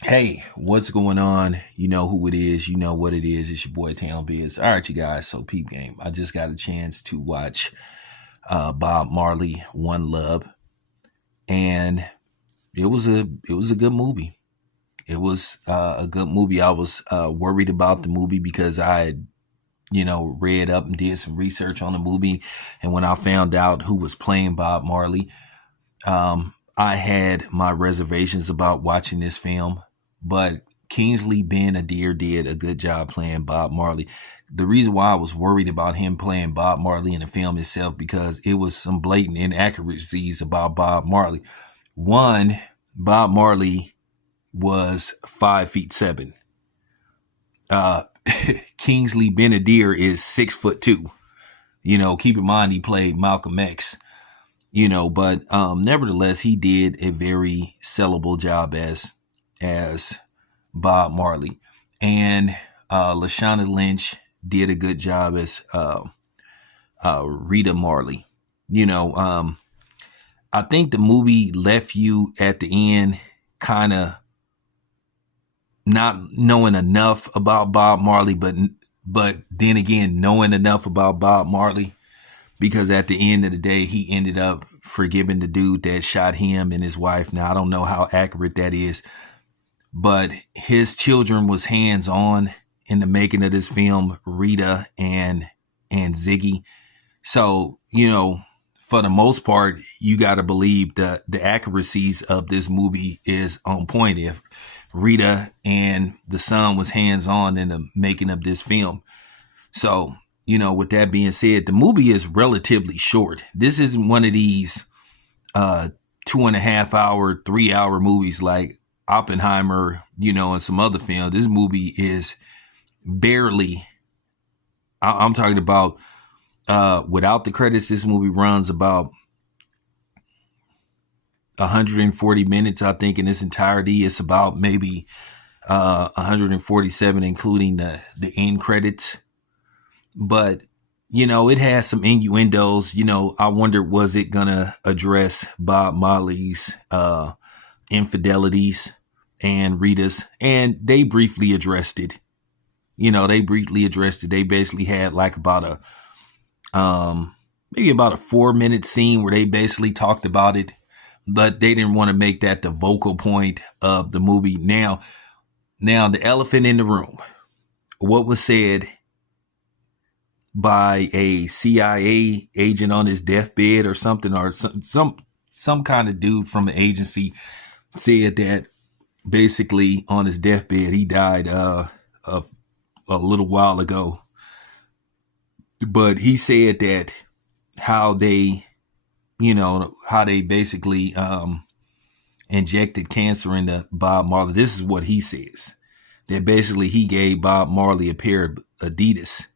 Hey, what's going on? You know who it is. You know what it is. It's your boy Town Biz. All right, you guys. So, peep game. I just got a chance to watch Bob Marley, One Love, and it was a good movie. It was a good movie. I was worried about the movie because I had read up and did some research on the movie, and when I found out who was playing Bob Marley, I had my reservations about watching this film, but Kingsley Ben-Adir did a good job playing Bob Marley. The reason why I was worried about him playing Bob Marley in the film itself because it was some blatant inaccuracies about Bob Marley. One, Bob Marley was 5'7". Uh, Kingsley Ben-Adir is 6'2". Keep in mind he played Malcolm X. But nevertheless, he did a very sellable job as Bob Marley, and Lashana Lynch did a good job as Rita Marley. I think the movie left you at the end kind of not knowing enough about Bob Marley, but then again knowing enough about Bob Marley because at the end of the day, he ended up forgiving the dude that shot him and his wife. Now, I don't know how accurate that is, but his children was hands-on in the making of this film, Rita and Ziggy. So, for the most part, you got to believe the accuracies of this movie is on point. If Rita and the son was hands-on in the making of this film. So, with that being said, the movie is relatively short. This isn't one of these 2.5 hour, 3 hour movies like Oppenheimer, and some other films. This movie is barely, I'm talking about without the credits, this movie runs about 140 minutes, I think, in its entirety. It's about maybe 147, including the end credits. But, it has some innuendos. I wondered, was it going to address Bob Marley's infidelities and Rita's? And they briefly addressed it. They basically had like about maybe about a 4-minute scene where they basically talked about it, but they didn't want to make that the vocal point of the movie. Now, the elephant in the room, what was said by a CIA agent on his deathbed or something, or some kind of dude from an agency said that basically on his deathbed he died a little while ago. But he said that how they basically injected cancer into Bob Marley. This is what he says, that basically he gave Bob Marley a pair of Adidas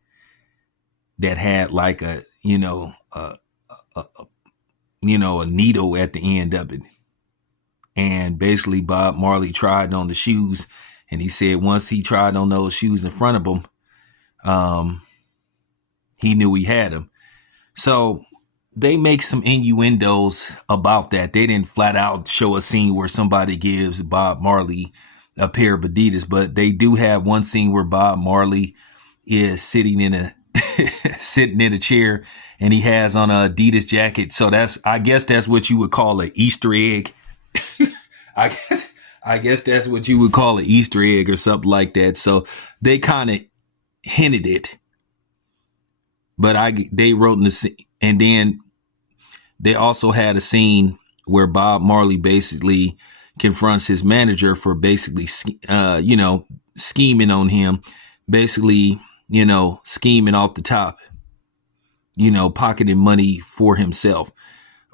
that had like a needle at the end of it. And basically Bob Marley tried on the shoes, and he said once he tried on those shoes in front of him, he knew he had them. So they make some innuendos about that. They didn't flat out show a scene where somebody gives Bob Marley a pair of Adidas, but they do have one scene where Bob Marley is sitting in a chair, and he has on a Adidas jacket. So I guess that's what you would call an Easter egg. I guess that's what you would call an Easter egg or something like that. So they kind of hinted it, but they wrote in the scene, and then they also had a scene where Bob Marley basically confronts his manager for basically scheming on him, basically scheming off the top, pocketing money for himself,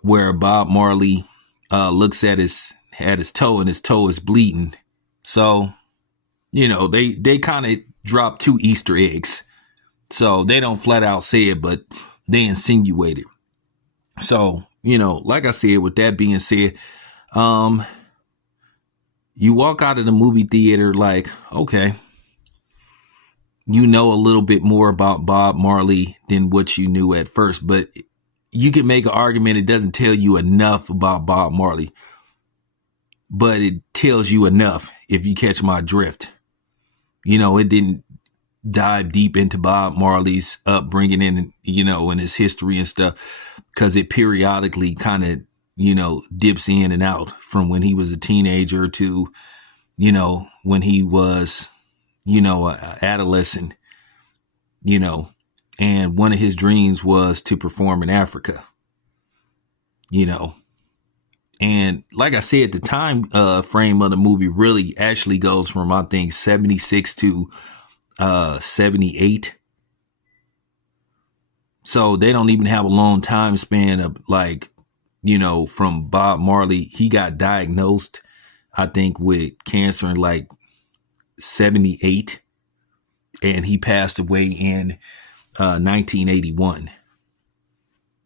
where Bob Marley looks at his toe, and his toe is bleeding. So, they kind of drop 2 Easter eggs. So they don't flat out say it, but they insinuate it. So, like I said, with that being said, you walk out of the movie theater like, okay, a little bit more about Bob Marley than what you knew at first, but you can make an argument it doesn't tell you enough about Bob Marley, but it tells you enough. if you catch my drift. You know, it didn't dive deep into Bob Marley's upbringing and, you know, and his history and stuff, because it periodically kind of, you know, dips in and out from when he was a teenager to, you know, when he was, you know, an adolescent, you know, and one of his dreams was to perform in Africa, you know. And like I said, the time frame of the movie really actually goes from, I think, 76 to 78. So they don't even have a long time span of, like, you know, from Bob Marley. He got diagnosed, I think, with cancer in like 78, and he passed away in 1981.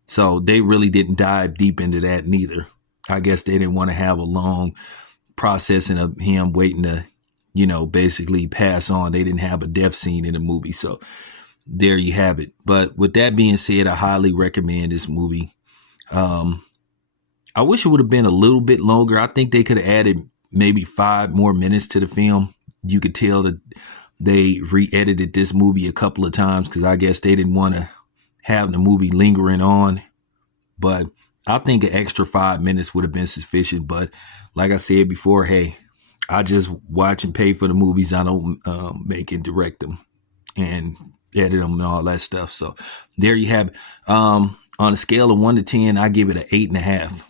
So they really didn't dive deep into that neither. I guess they didn't want to have a long processing of him waiting to, you know, basically pass on. They didn't have a death scene in the movie. So there you have it. But with that being said, I highly recommend this movie. I wish it would have been a little bit longer. I think they could have added maybe 5 more minutes to the film. You could tell that they re-edited this movie a couple of times because I guess they didn't want to have the movie lingering on. But I think an extra 5 minutes would have been sufficient. But like I said before, hey, I just watch and pay for the movies. I don't make and direct them and edit them and all that stuff. So there you have it. On a scale of 1 to 10, I give it an 8.5.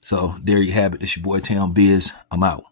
So there you have it. It's your boy Town Biz. I'm out.